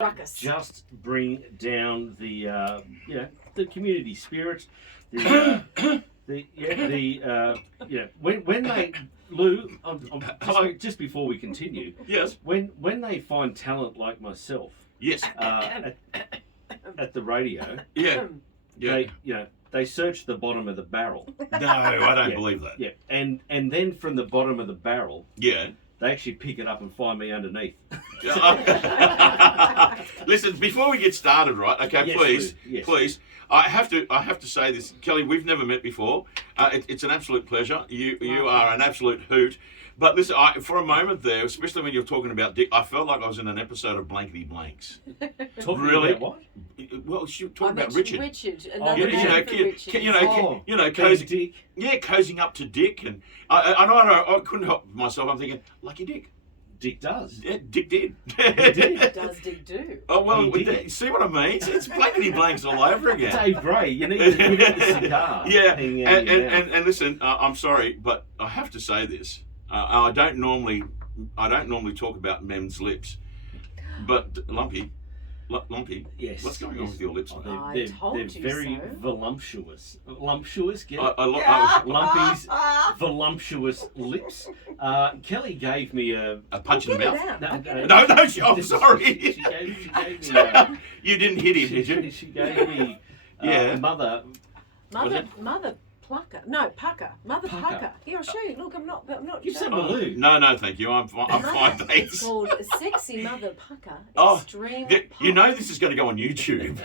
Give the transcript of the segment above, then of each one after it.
Ruckus. just bring down the the community spirit. The when they Lou, just before we continue. Yes. When they find talent like myself. Yes. At the radio. Yeah. They search the bottom of the barrel. No, I don't believe that. Yeah, and then from the bottom of the barrel. Yeah. They actually pick it up and find me underneath. Listen, before we get started, right? Okay, yes, please, yes. please. I have to say this, Kelly. We've never met before. It's an absolute pleasure. You are an absolute hoot. But listen, for a moment there, especially when you're talking about Dick, I felt like I was in an episode of Blankety Blanks. Talking really? About what? Well, she was talking about Richard. Another name for Richard. Cozying. Yeah, cozying up to Dick, and I couldn't help myself. I'm thinking, lucky Dick. Dick does. Yeah, Dick did. What does Dick do? Oh well, see what I mean? It's Blankety Blanks all over again. Dave Gray, you need the cigar. Yeah, and listen, I'm sorry, but I have to say this. I don't normally talk about men's lips, but Lumpy, yes, what's going on with your lips, mate? They're very voluptuous. Lumptuous, get it? Lumpy's voluptuous lips. Kelly gave me a punch in the mouth. No, I'm sorry. She gave me you didn't hit him, did you? She gave me mother Plucker. No, Pucker. Mother Pucker. Here, I'll show you. Look, I'm not. You said Maloo. No, thank you. I'm fine, thanks. It's called Sexy Mother Pucker. Extreme you know this is going to go on YouTube.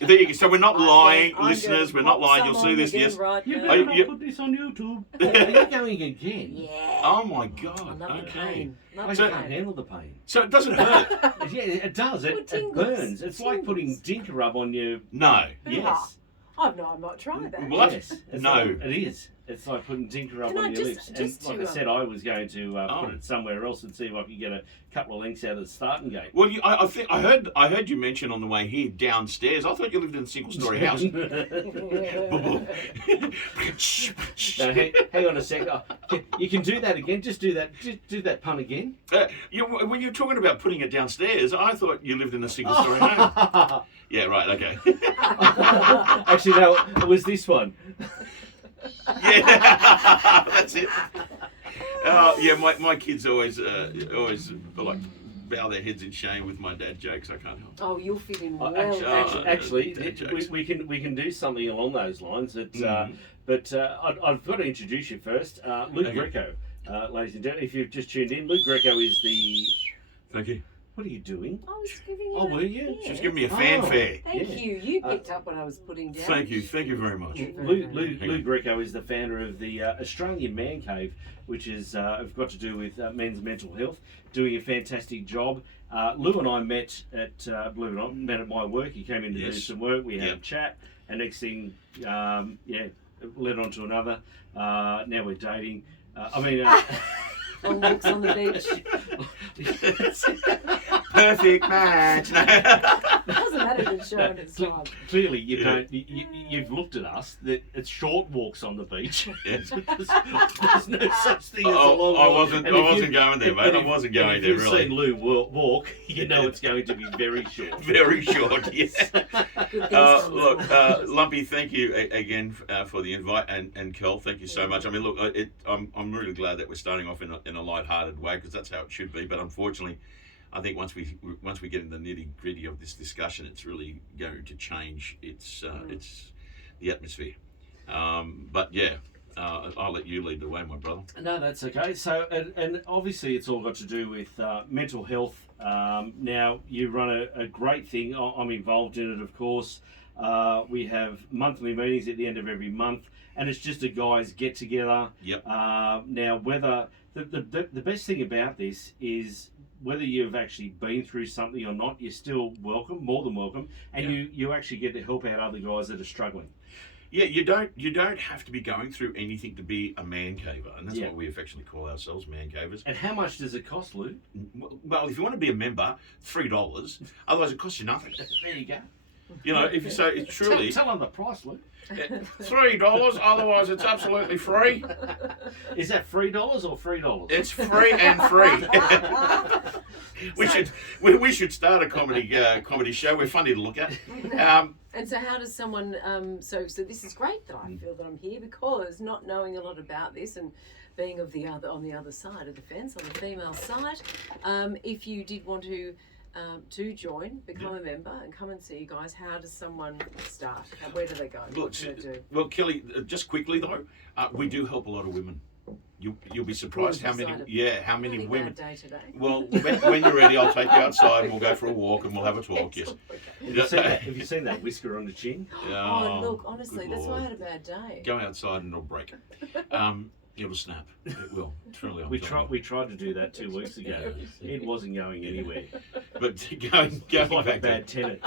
There you go. So we're not lying, listeners. We're not lying. You'll see this. Yes. Right You better not put this on YouTube. Are you going again? Yeah. Oh my God. I love the pain. I can't handle the pain. So it doesn't hurt. Yeah, it does. It burns. It's like putting dinker rub on your. No. Yes. Oh no, I might try that. What? Yes. No. It is. It's like putting dinker rub on your lips. And like I said, I was going to put it somewhere else and see if I could get a couple of links out of the starting gate. Well, I think I heard you mention on the way here downstairs. I thought you lived in a single-story house. No, hang on a sec. You can do that again. Just do that. Just do that pun again. When you're talking about putting it downstairs, I thought you lived in a single-story home. Yeah, right. Okay. Actually, no. It was this one. Yeah, that's it. My kids always like bow their heads in shame with my dad jokes. I can't help. Oh, you'll fit in well. Actually, we can do something along those lines. But I've got to introduce you first, Luke Greco, ladies and gentlemen. If you've just tuned in, Luke Greco is the. Thank you. What are you doing? I was giving you. Oh, were you? She was giving me a fanfare. Thank you. You picked up what I was putting down. Thank you very much. Lou Greco is the founder of the Australian Man Cave, which is got to do with men's mental health. Doing a fantastic job. Lou and I met at at my work. He came in to do some work. We had a chat, and next thing, led on to another. Now we're dating. On walks on the beach. Perfect match. Doesn't matter if it's showing its time. Clearly, you've looked at us. That it's short walks on the beach. Yes. There's no such thing as a long walk. I wasn't going there, mate. I wasn't going there, really. If you've seen Lou walk, you know it's going to be very short. Very short, yes. Look, Lumpy, thank you again for the invite, and Kell, thank you so much. I mean, look, I'm really glad that we're starting off in a light-hearted way, because that's how it should be. But unfortunately, I think once we get in the nitty-gritty of this discussion, it's really going to change it's the atmosphere. But yeah, I'll let you lead the way, my brother. No, that's okay. So, and obviously it's all got to do with mental health. Now, you run a great thing. I'm involved in it, of course. We have monthly meetings at the end of every month, and it's just a guys get together. Yep. Now, whether the best thing about this is whether you've actually been through something or not, you're still welcome, more than welcome, and you actually get to help out other guys that are struggling. Yeah, you don't have to be going through anything to be a man caver, and that's what we affectionately call ourselves, man cavers. And how much does it cost, Lou? Well, if you want to be a member, $3. Otherwise, it costs you nothing. There you go. You know, if you say it's truly Tell them the price, Luke. $3, otherwise it's absolutely free. Is that $3 or $3? It's free and free. we should start a comedy show. We're funny to look at. And so how does someone, so this is great that I feel that I'm here, because not knowing a lot about this and being on the other side of the fence, on the female side, if you did want to join, become a member and come and see you guys, how does someone start? Where do they go? Look, What do they do? well, Kelly, just quickly though, we do help a lot of women. You'll be surprised how many Really women. bad day today. Well, when you're ready, I'll take you outside and we'll go for a walk and we'll have a talk. Yes. Have you seen that whisker on the chin? Oh, look, honestly, good that's why I Lord. had a bad day. Go outside and it'll break. It'll snap. It will. Truly, I'm We telling tried to do that 2 weeks ago. It wasn't going anywhere. you. But going Like back a bad tenant.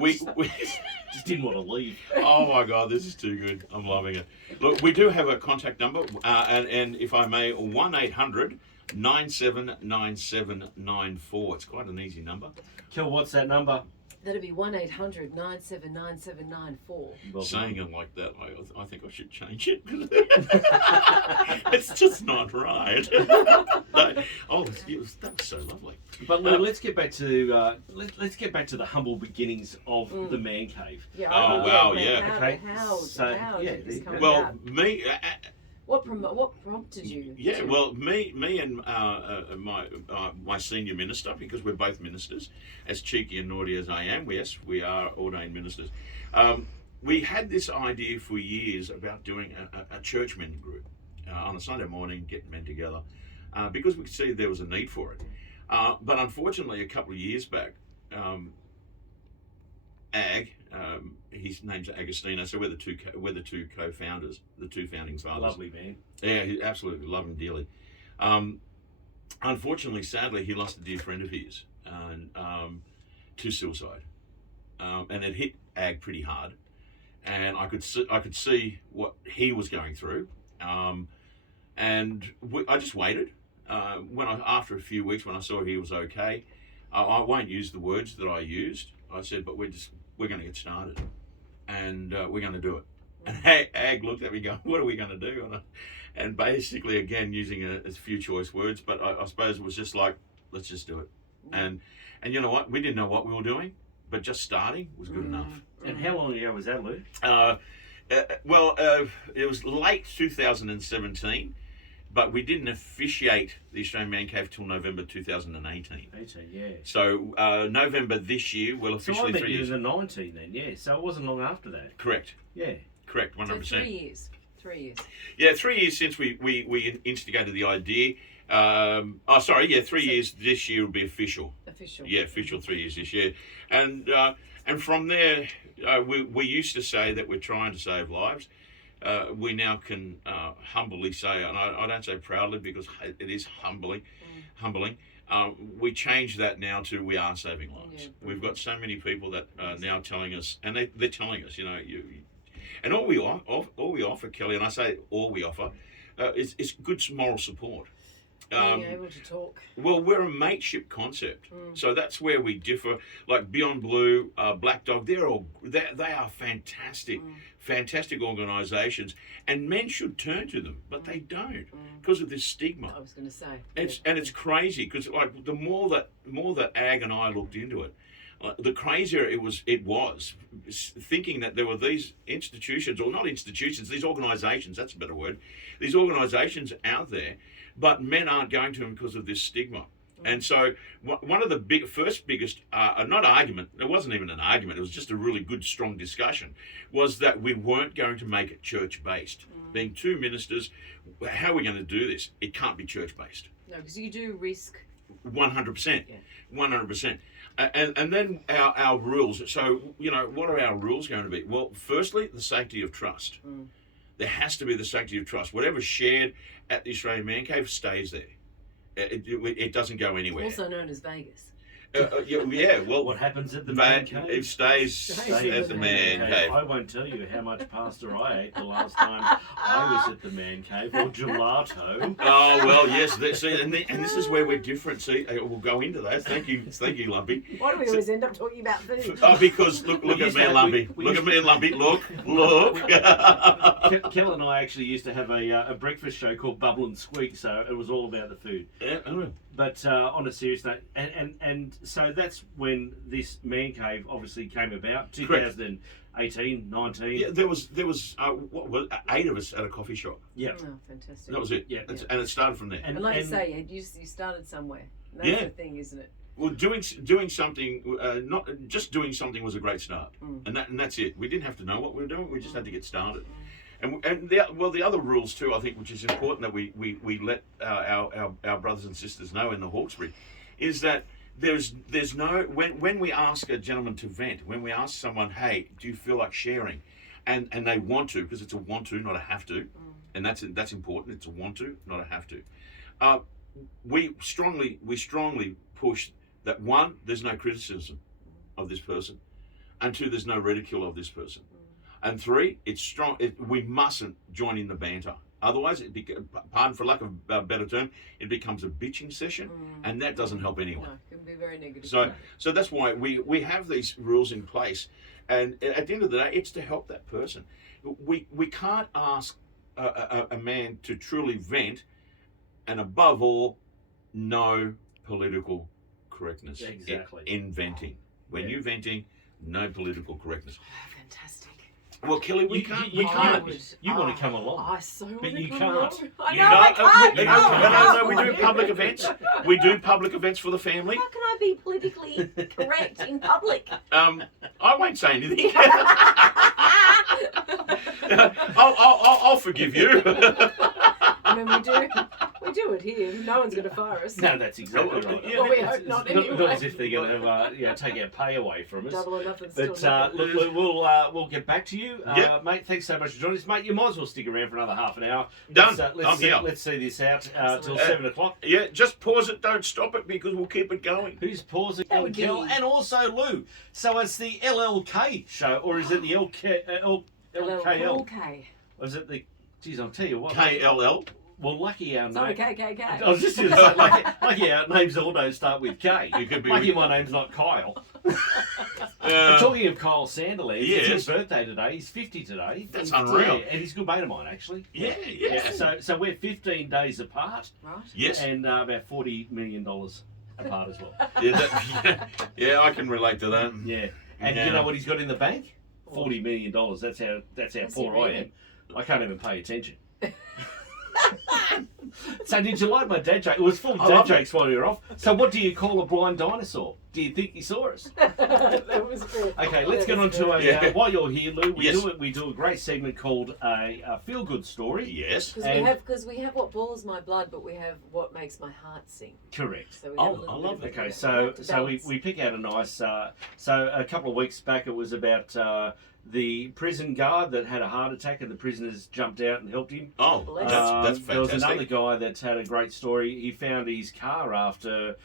we Just didn't want to leave. oh my God, this is too good. I'm loving it. Look, we do have a contact number, and if I may, 1-800-979794. It's quite an easy number. Kel, what's that number? That'd be 1-800-979-7994. Well, Saying it like that, I think I should change it. It's just not right. No. Oh, that was so lovely. But Lou, let's get back to let's get back to the humble beginnings of the man cave. Yeah. Oh, wow, yeah. Okay, How so, did yeah, this come Well, about? me. What prompted you? Yeah, to- well, me and my senior minister, because we're both ministers, as cheeky and naughty as I am, yes, we are ordained ministers. We had this idea for years about doing a church men group on a Sunday morning, getting men together, because we could see there was a need for it. But unfortunately, a couple of years back, his name's Agostino, so we're the two co-founders, the two founding fathers. Lovely man. Yeah, he absolutely love him dearly. Unfortunately, sadly, he lost a dear friend of his to suicide, and it hit Ag pretty hard. And I could see what he was going through, and I just waited. After a few weeks, when I saw he was okay, I won't use the words that I used. I said, "But we're going to get started, and we're going to do it." And Ag looked at me going, "What are we going to do?" And basically, again, using a few choice words, but I suppose it was just like, let's just do it. And you know what? We didn't know what we were doing, but just starting was good enough. And how long ago was that, Lou? It was late 2017, but we didn't officiate the Australian Man Cave till November 2018. 18, yeah. So November this year, well, So I officially met 3 you years. in the 19 then, yeah. So it wasn't long after that. Correct. Yeah. Correct, 100%. So 3 years. 3 years. Yeah, 3 years since we instigated the idea. 3 years this year will be official. Official. Yeah, official 3 years this year. And from there, we used to say that we're trying to save lives. We now can humbly say, and I don't say proudly because it is humbling. We change that now to we are saving lives. Yeah, We've got so many people that are now telling us, and they're telling us, and all we offer, Kelly, and I say all we offer, is good moral support. Being able to talk. Well, we're a mateship concept, so that's where we differ. Like Beyond Blue, Black Dog, they are fantastic organisations, and men should turn to them, but they don't because of this stigma. I was going to say. It's crazy because like the more that Ag and I looked into it, the crazier it was thinking that there were these institutions, or not institutions, these organisations. That's a better word. These organisations out there. But men aren't going to them because of this stigma. And so one of the biggest, not argument, it wasn't even an argument, it was just a really good, strong discussion, was that we weren't going to make it church-based. Being two ministers, how are we going to do this? It can't be church-based. No, because you do risk. 100%. Yeah. 100%. And then our rules. So, what are our rules going to be? Well, firstly, the safety of trust. There has to be the safety of trust. Whatever's shared at the Australian Man Cave stays there. It doesn't go anywhere. Also known as Vegas. Well, What happens at the man cave? It stays at the man cave. I won't tell you how much pasta I ate the last time I was at the man cave, or gelato. Oh well, yes. See, and this is where we're different. See, we'll go into that. Thank you, Lumpy. Why do we always end up talking about food? Oh, because look at me and Lumpy. Look at me and Lumpy. Look. Kell and I actually used to have a breakfast show called Bubble and Squeak, so it was all about the food. Yeah, I know. But on a serious note, and so that's when this man cave obviously came about, 2018, 19. Yeah, there was what was 8 of us at a coffee shop. Yeah. Oh, fantastic. That was it. Yeah. And it started from there. And like you say, you started somewhere. That's Yeah. the thing, isn't it? Well, doing something, not just doing something was a great start, and that's it. We didn't have to know what we were doing; we just had to get started. And the other rules too, I think, which is important that we let our brothers and sisters know in the Hawkesbury, is that there's no when we ask a gentleman to vent, when we ask someone, hey, do you feel like sharing, and they want to, because it's a want to, not a have to, and that's important. It's a want to, not a have to. We strongly push that, 1, there's no criticism of this person, and 2, there's no ridicule of this person, and 3, it's strong. We mustn't join in the banter. Otherwise, pardon for lack of a better term, it becomes a bitching session, and that doesn't help anyone. No, it can be very negative. So that's why we have these rules in place, and at the end of the day, it's to help that person. We can't ask a man to truly vent, and above all, no political correctness. Exactly. In venting. When you're venting, no political correctness. Oh, fantastic. Well, Kelly, we can't. You want to come along. I so want to you come can't. along. I You know, know, I can't. no, we do public events. We do public events for the family. How can I be politically correct in public? I won't say anything. I'll forgive you. I mean, we do it here. No one's going to fire us. No, that's exactly right. Well, we hope not anyway. Not as if they're going to take our pay away from us. Double or nothing, still But nothing. look, we'll get back to you, Yep. mate. Thanks so much for joining us, mate. You might as well stick around for another half an hour. Done. Let's I'm see here. this out till Absolutely. 7 o'clock. Yeah, just pause it. Don't stop it, because we'll keep it going. Who's pausing? That would Kell be- and also Lou. So it's the LLK show, or is it the LKL? Okay. Or is it the? Geez, I'll tell you what. KLL. Well, lucky our Sorry, name. KKK. I was just going to say, lucky our names all don't start with K. You could be Lucky with- my name's not Kyle. Talking of Kyle Sanderley, it's Yes. his birthday today. He's 50 today. That's Yeah, unreal. and he's a good mate of mine, actually. Yeah. So we're 15 days apart, Right. Yes. and about $40 million apart as well. Yeah, I can relate to that. Yeah. And Yeah. you know what he's got in the bank? $40 million. That's how Does poor he I really? am. I can't even pay attention. So did you like my dad joke? It was full of I dad love it. jokes while you're off. So what do you call a blind dinosaur? Do you think he saw us? That was good. Okay, let's get on to a. Yeah. While you're here, Lou, Yes. we do a great segment called a feel good story. Yes. Because we have what boils my blood, but we have what makes my heart sing. Correct. So we Oh, have a little I bit love of it. a- Okay, we so have to so we balance. pick out a nice. So a couple of weeks back, it was about the prison guard that had a heart attack, and the prisoners jumped out and helped him. Oh, Bless. that's There was another fantastic. guy that's had a great story. He found his car after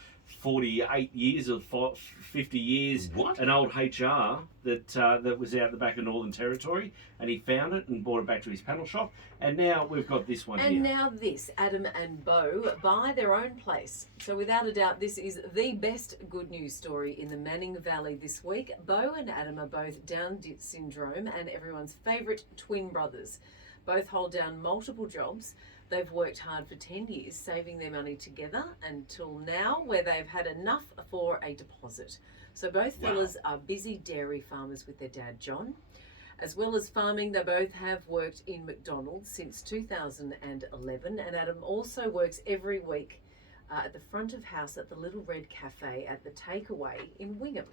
48 years or 50 years. What? An old HR that was out the back of Northern Territory, and he found it and brought it back to his panel shop. And now we've got this one And here. now this, Adam and Bo buy their own place. So without a doubt, this is the best good news story in the Manning Valley this week. Bo and Adam are both Down syndrome and everyone's favourite twin brothers. Both hold down multiple jobs. They've worked hard for 10 years, saving their money together until now, where they've had enough for a deposit. So both Wow. fellas are busy dairy farmers with their dad, John. As well as farming, they both have worked in McDonald's since 2011, and Adam also works every week at the front of house at the Little Red Cafe at the Takeaway in Wingham.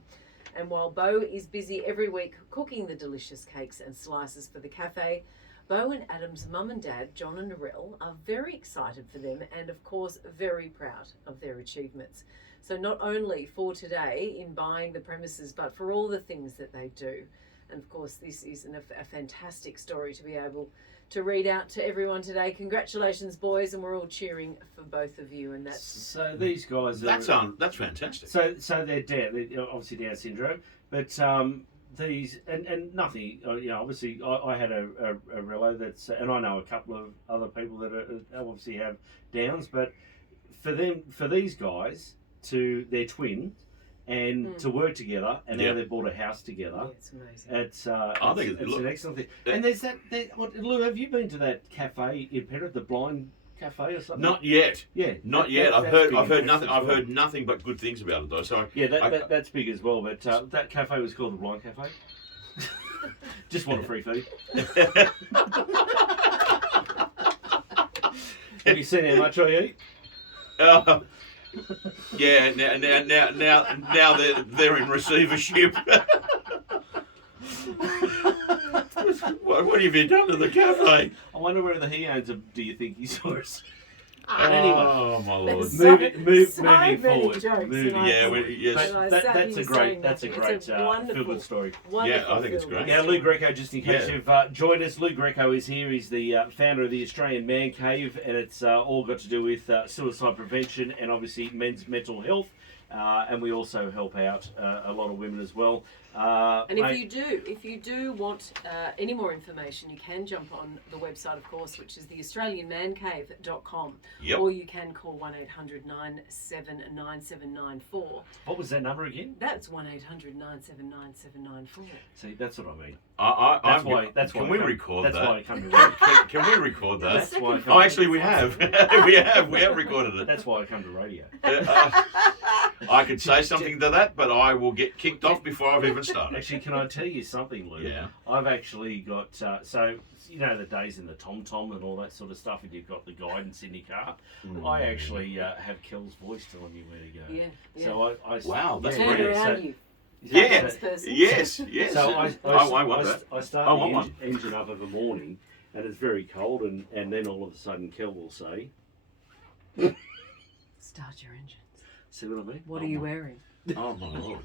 And while Bo is busy every week cooking the delicious cakes and slices for the cafe, Bo and Adam's mum and dad, John and Narelle, are very excited for them and, of course, very proud of their achievements. So not only for today in buying the premises, but for all the things that they do. And of course, this is a fantastic story to be able to read out to everyone today. Congratulations, boys, and we're all cheering for both of you. And that's So these guys are... That's fantastic. So they're Down, they're obviously Down syndrome, but these and nothing. Obviously I had a relo that's, and I know a couple of other people that obviously have Downs, but for these guys they're twins. And to work together, and now they've bought a house together. yeah, it's amazing. It's I think it's an excellent thing. And there's that. Lou, have you been to that cafe in Penrith, the Blind Cafe or something? Not yet. Yeah, Not yet. I've heard nothing. I've heard nothing but good things about it though. So yeah, that's big as well. But that cafe was called the Blind Cafe. Just want a free feed. Have you seen how much I eat? Yeah. Now they're in receivership. What have you done to the cafe? I wonder whether he owns them. Do you think he saw us? Anyway, oh my lord! Moving many forward. jokes, Moving, and yes. That's a great feel-good story. Yeah, I think it's great. Now, Lou Greco, just in case you've joined us, Lou Greco is here. He's the founder of the Australian Man Cave, and it's all got to do with suicide prevention and obviously men's mental health. And we also help out a lot of women as well. And if you do want any more information, you can jump on the website, of course, which is the AustralianManCave.com. Yep. Or you can call 1800 97 9794. What was that number again? That's 1800 97 9794. See, that's what I mean. That's why. Can we record that? That's why I come to radio. Can we record that? That's why. Oh, actually, we have. we have recorded it. That's why I come to radio. I could say something to that, but I will get kicked off before I've even started. Actually, can I tell you something, Lou? Yeah. I've actually got, so, you know, the days in the TomTom and all that sort of stuff, and you've got the guidance in your car. I actually have Kell's voice telling me where to go. Yeah. So I Wow, that's Turn brilliant. around you. Yeah. Person. Yes. So I want that. I start the engine up of a morning, and it's very cold, and then all of a sudden Kell will say, Start your engines. see what I mean? What are you wearing? Oh my lord.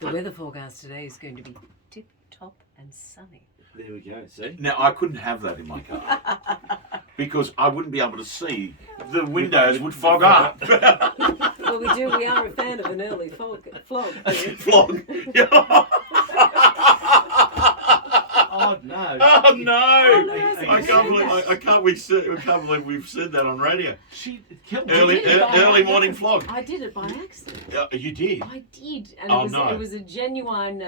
The weather forecast today is going to be tip-top and sunny. There we go, see? Now I couldn't have that in my car because I wouldn't be able to see. The windows would fog up. Well, we are a fan of an early flog. Flog. Oh no! Oh no! I can't believe we've said that on radio. Kell Early morning flog. I did it by accident. You did. I did, and it was a genuine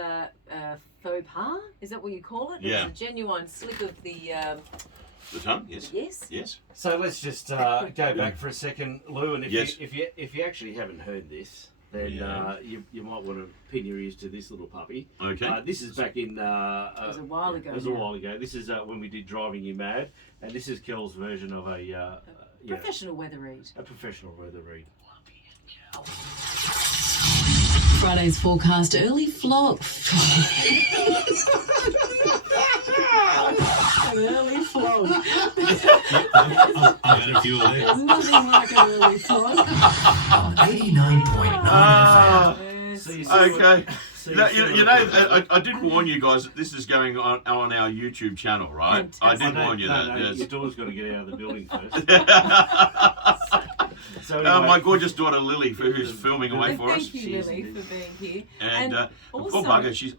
faux pas. Is that what you call it? Yeah. It was a genuine slip of the. The tongue. Yes. Yes. So let's just go back for a second, Lou, and Yes. if you actually haven't heard this, then you might want to pin your ears to this little puppy. Okay. This is back in. It was a while ago. It was a while ago. This is when we did Driving You Mad, and this is Kell's version of a professional weather read. A professional weather read. Lumpy and Kell. Friday's forecast early flog. An early flog. I had a few of these. There's nothing like an early flog. On 89.9 FM. Okay. I did warn you guys that this is going on our YouTube channel, right? Fantastic. I did warn you that. No, Yes. your daughter's got to get out of the building first. So My gorgeous daughter Lily, who's filming away for us. Thank you, Lily, for being here. And the also, poor bugger, she's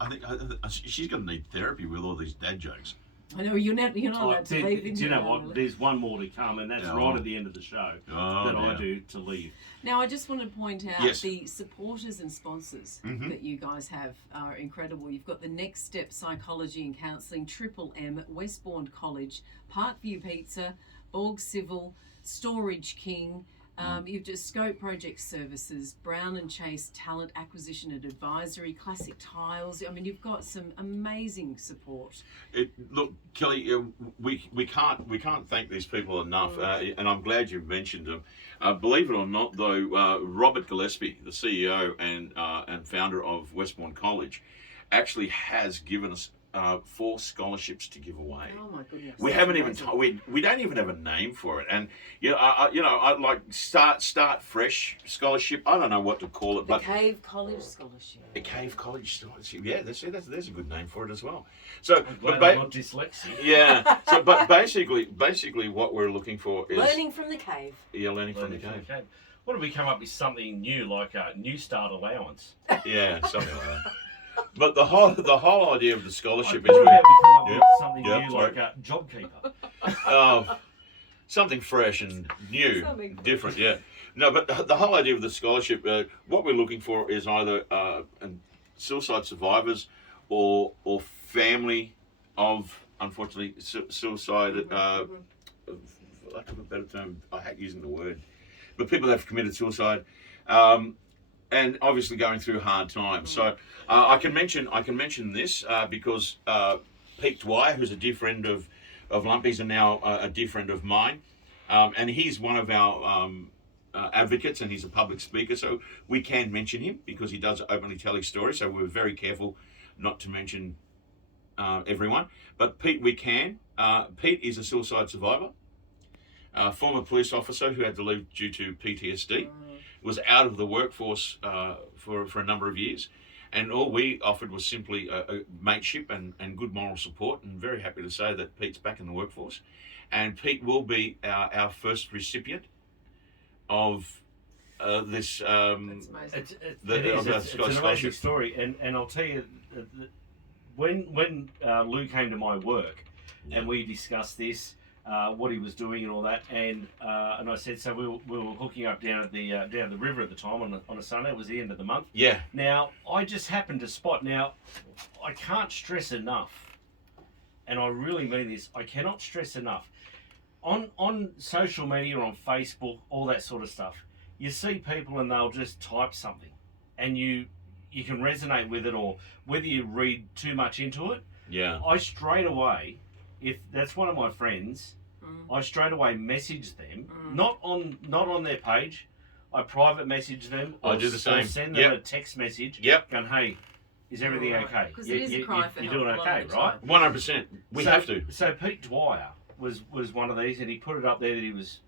going to need therapy with all these dad jokes. I know you're not allowed to leave. Do you know what? There's one more to come, and that's right at the end of the show I do to leave. Now, I just want to point out Yes. the supporters and sponsors that you guys have are incredible. You've got the Next Step Psychology and Counselling, Triple M, Westbourne College, Parkview Pizza, Borg Civil, Storage King. You've just Scope Project Services, Brown and Chase Talent Acquisition and Advisory, Classic Tiles. I mean, you've got some amazing support. Look, Kelly, we can't thank these people enough, and I'm glad you've mentioned them. Believe it or not, though, Robert Gillespie, the CEO and founder of Westbourne College, actually has given us 4 scholarships to give away. Oh my goodness. We That's haven't even amazing. we don't even have a name for it, and I like start fresh scholarship. I don't know what to call it, The but Cave College Scholarship. a Cave College scholarship. Yeah, there's a good name for it as well. So, I'm glad but I'm not dyslexic. yeah. So, but basically, what we're looking for is Learning from the cave. learning from the Learning from cave. the cave. What if we come up with something new, like a New Start allowance? Yeah, something like that. But the whole idea of the scholarship is What about we come up Yep, with something yep, new, sorry. like a job keeper? something fresh and new, Something fresh. different. Yeah. No, but the whole idea of the scholarship, what we're looking for is either suicide survivors or family of, unfortunately, suicide. For lack of a better term, I hate using the word, but people that have committed suicide, and obviously going through hard times. So I can mention this because Pete Dwyer, who's a dear friend of Lumpy's and now a dear friend of mine, and he's one of our advocates, and he's a public speaker, so we can mention him because he does openly tell his story. So we're very careful not to mention everyone, but Pete we can. Pete is a suicide survivor, former police officer who had to leave due to PTSD, was out of the workforce for a number of years, and all we offered was simply a mateship and good moral support, and very happy to say that Pete's back in the workforce, and Pete will be our first recipient of this. That's amazing. It's Scottish an amazing scholarship. story, and I'll tell you, when Lou came to my work, and we discussed this, what he was doing and all that, and I said, so we were hooking up down at the river at the time on a Sunday. It was the end of the month. Yeah. Now I just happened to spot. Now I can't stress enough, and I really mean this. I cannot stress enough. On social media, on Facebook, all that sort of stuff, you see people and they'll just type something, and you can resonate with it, or whether you read too much into it. Yeah. I straight away, if that's one of my friends, I straight away message them, not on their page. I private message them. I do the or same. send them a text message. Yep. Going, hey, is everything okay? 'Cause it is a cry for you're help doing a lot okay, of the right? time. 100%. We have to. So Pete Dwyer was one of these, and he put it up there that he was,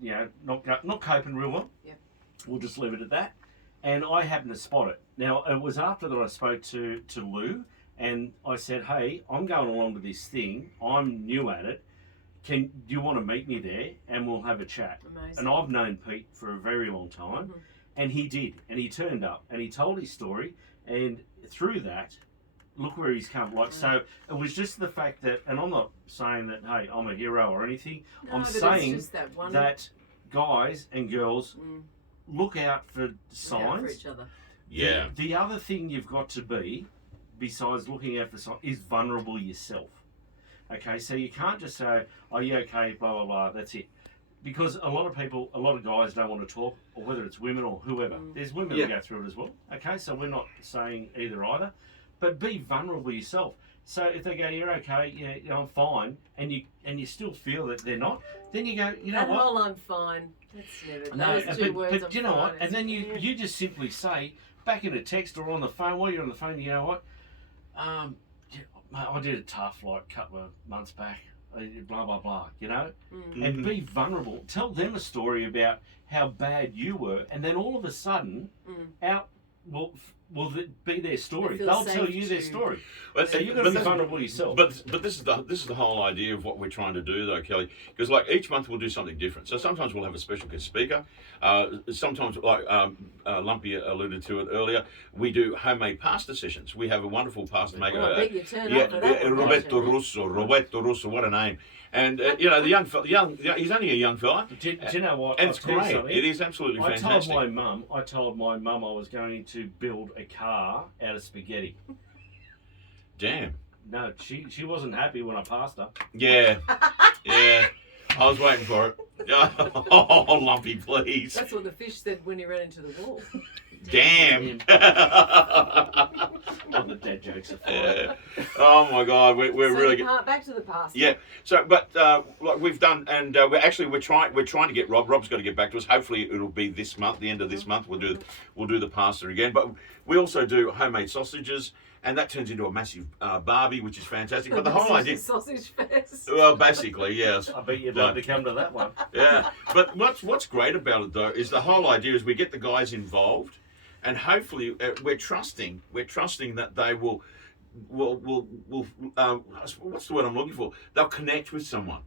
not coping real well. Yep. We'll just leave it at that. And I happened to spot it. Now it was after that I spoke to Lou, and I said, hey, I'm going along to this thing. I'm new at it. Do you want to meet me there, and we'll have a chat? Amazing. And I've known Pete for a very long time, and he did, and he turned up, and he told his story, and through that, look where he's come. So it was just the fact that, and I'm not saying that, hey, I'm a hero or anything. No, I'm but it's saying just that one- that guys and girls look out for Look out signs. for each other. Yeah. The other thing you've got to be, besides looking out for signs, is vulnerable yourself. Okay, so you can't just say, "Oh, you okay?" Blah blah blah. That's it. Because a lot of guys don't want to talk, or whether it's women or whoever. There's women that go through it as well. Okay, so we're not saying either. But be vulnerable yourself. So if they go, "You're okay," I'm fine, and you still feel that they're not, then you go, "You know That what?" whole "I'm fine." That's never. No, Those two words. but you know what? And then you just simply say back in a text or on the phone, while you're on the phone, you know what? Mate, I did it tough like a couple of months back. Blah blah blah. And be vulnerable. Tell them a story about how bad you were, and then all of a sudden, out will be their story. They feel They'll tell safe you their to- story. But, So you've got to be vulnerable yourself. But this is the whole idea of what we're trying to do, though, Kelly. Because like each month we'll do something different. So sometimes we'll have a special guest speaker. Sometimes, like Lumpy alluded to it earlier, we do homemade pasta sessions. We have a wonderful pasta maker. Well, I bet you turn up for that one, Roberto don't you? Russo, what a name! And the young fella, he's only a young fella. Do you know what? And it's I'll tell you great. something. It is absolutely fantastic. I told my mum I was going to build a car out of spaghetti. Damn. No, she wasn't happy when I passed her. Yeah. I was waiting for it. Oh, Lumpy, please. That's what the fish said when he ran into the wall. Damn. Oh, the dad jokes are fine. Oh my God, we're so really back to the past. Yeah. So, but like we've done, and we're trying to get Rob. Rob's got to get back to us. Hopefully, it'll be this month, the end of this month. We'll do the pasta again. But we also do homemade sausages, and that turns into a massive barbie, which is fantastic. But the whole idea, sausage fest. well, basically, yes. I bet you'd like to come to that one. Yeah. But what's great about it though is the whole idea is we get the guys involved, and hopefully we're trusting that they will what's the word I'm looking for? They'll connect with someone.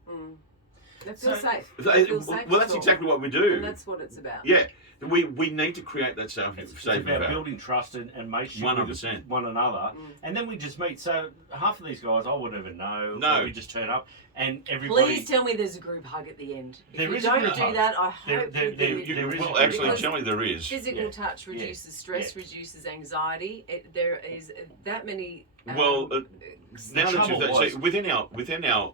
They feel safe. Well, that's exactly what we do. And that's what it's about. Yeah, we need to create that safe It's about environment. building trust and make sure 100%. with one another, and then we just meet. So half of these guys I wouldn't even know. No. We just turn up, and everybody. Please tell me there's a group hug at the end. If There you is a don't group do hug. that, I hope There is Well, a actually, because generally there is. physical Yeah. touch reduces stress, reduces anxiety. There is that many. Well, now that trouble you've was- so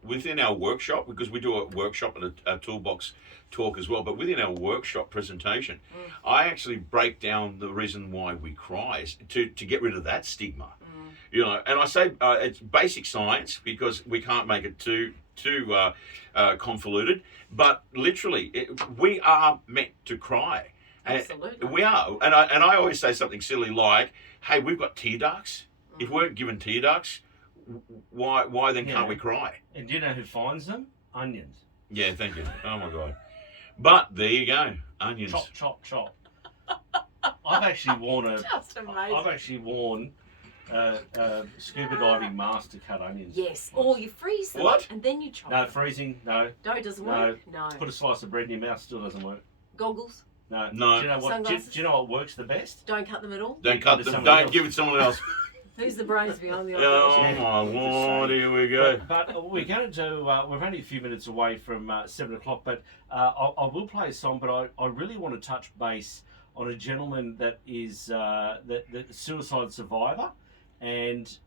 within our workshop, because we do a workshop and a toolbox talk as well, but within our workshop presentation, I actually break down the reason why we cry is to get rid of that stigma. You know, and I say it's basic science because we can't make it too convoluted, but literally we are meant to cry. Absolutely. We are, and I always say something silly like, "Hey, we've got tear ducts. If we're given tear ducts, why then can't we cry?" And do you know who finds them? Onions. Yeah, thank you. Oh my God. But there you go, onions. Chop, chop, chop. I've actually worn Just amazing. scuba diving mask to cut onions. Yes. Or you freeze them What? and then you chop. No, them. freezing. No. No, it doesn't No. work. No. Put a slice of bread in your mouth. Still doesn't work. Goggles. No. No. Do you know what? Do Sunglasses? you know what works the best? Don't cut them at all. Don't cut to them. someone Don't else. give it to someone else. Who's the brains behind the Oh operation? my Lord, here we go. But we're going to. We're only a few minutes away from 7 o'clock. But I will play a song. But I really want to touch base on a gentleman that is that suicide survivor, and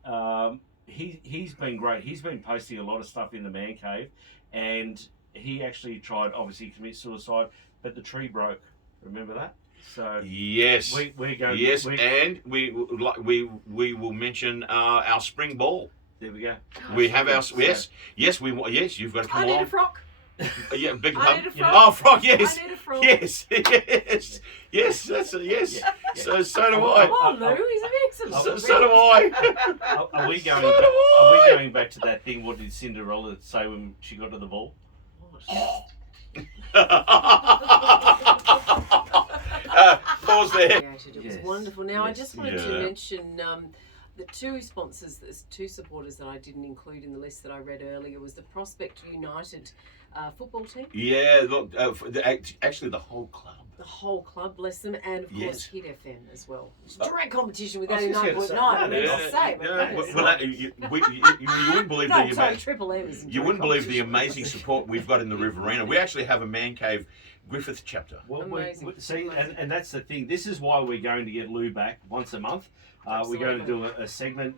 he's been great. He's been posting a lot of stuff in the man cave, and he actually tried obviously to commit suicide, but the tree broke. Remember that? So Yes. we're going. Yes, and we will mention our spring ball. There we go. We have our yes. You've got to come I need along. a frock. Yeah, big I need a frog. Oh, frog, yes. I need a frog. Yes, yes, that's a yes. Yeah. So do I. Oh, Lou, he's an excellent. So do I. Are we going? So do Are we I. going back to that thing? What did Cinderella say when she got to the ball? Pause there. It was Yes. wonderful. Now, I Yes. just wanted to Yeah. mention the two sponsors, there's two supporters that I didn't include in the list that I read earlier was the Prospect United football team, Yeah, look, actually the whole club. the whole club, bless them, and of course Yes. Hit FM as well. It's direct competition with I was just gonna 89.9. say, I no, must say, but goodness. Well, you wouldn't believe No, the sorry, Triple M is in you direct wouldn't believe the competition. amazing support we've got in the Riverina. We actually have a man cave Griffith chapter. Well, Amazing. see, Amazing. and that's the thing. This is why we're going to get Lou back once a month. We're going to do a segment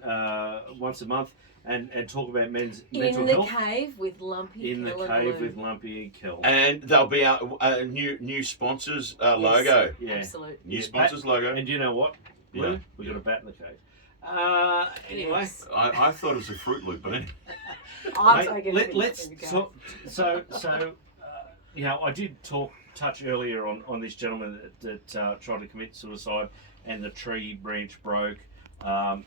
once a month and talk about men's mental In the health cave with Lumpy, in the Kell and cave Lou. with Lumpy and Kell. And there'll be our new sponsors logo. Yeah. Absolutely. New Yeah, sponsors logo. And you know what, Lou? Yeah. We got a bat in the cave. Anyway, Yes. I thought it was a Fruit Loop, but anyway. I'm mate, taking let's it. talk. So, you know, I did touch earlier on this gentleman that tried to commit suicide, and the tree branch broke.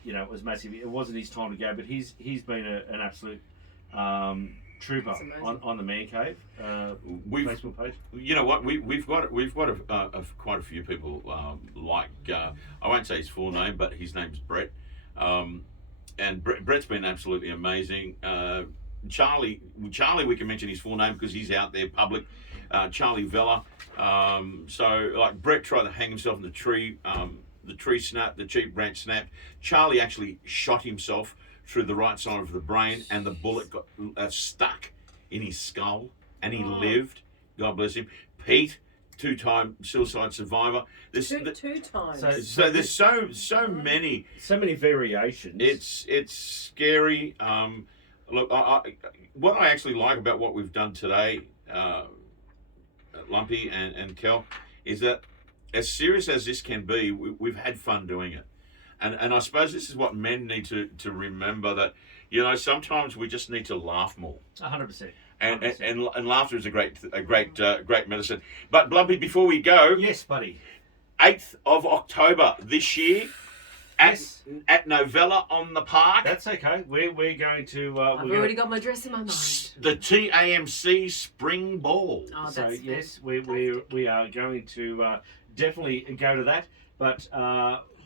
You know, it was massive. It wasn't his time to go, but he's been an absolute trooper That's amazing. on the man cave We've Facebook page. You know what? We've got quite a few people like I won't say his full name, but his name's Brett, and Brett's been absolutely amazing. Charlie, we can mention his full name because he's out there public. Charlie Vella. So like Brett tried to hang himself in the tree. The tree snapped. The tree branch snapped. Charlie actually shot himself through the right side of the brain, and the bullet got stuck in his skull, and he lived. God bless him. Pete, two-time suicide survivor. There's Two times. so there's so many. So many variations. It's scary. Look, what I actually like about what we've done today, Lumpy and Kell, is that as serious as this can be, we've had fun doing it. And I suppose this is what men need to remember, that, you know, sometimes we just need to laugh more. 100%. And laughter is a great medicine. But Lumpy, before we go, Yes, buddy. 8th of October this year Yes. at Novella on the Park. That's okay. We're going to. I've already got my dress in my mind. The TAMC Spring Ball. Oh, So that's yes, we are going to definitely go to that. But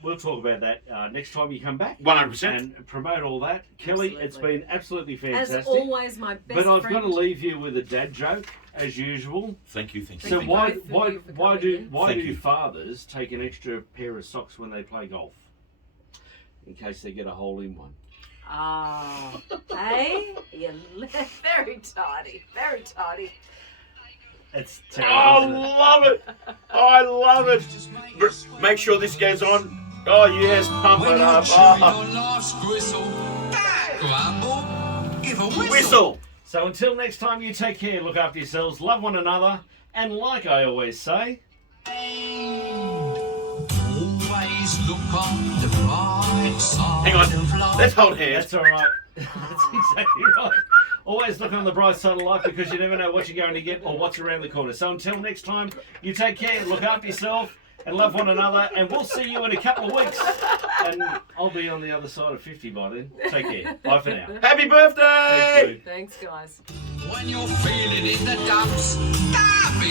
we'll talk about that next time you come back 100%. and promote all that. Kelly, it's Absolutely. been absolutely fantastic. As always, my best But I've friend. got to leave you with a dad joke, as usual. Thank you. Thank So you why both of why you for why coming do in. why Thank do you. fathers take an extra pair of socks when they play golf? In case they get a hole in one. Ah, hey, you're very tidy, very tidy. It's I terrible. isn't it? love it. I love it. Make sure this goes on. Oh, yes, pump it up. Oh. Whistle. So until next time, you take care, look after yourselves, love one another, and like I always say, Always look on the bright side Hang on. of life. Let's hold hands. that's all right. That's exactly right. Always look on the bright side of life, because you never know what you're going to get or what's around the corner. So until next time, you take care, look after yourself, and love one another, and we'll see you in a couple of weeks. And I'll be on the other side of 50 by then. Take care. Bye for now. Happy birthday. Thanks, Lou. Thanks, guys. When you're feeling in the dumps, don't be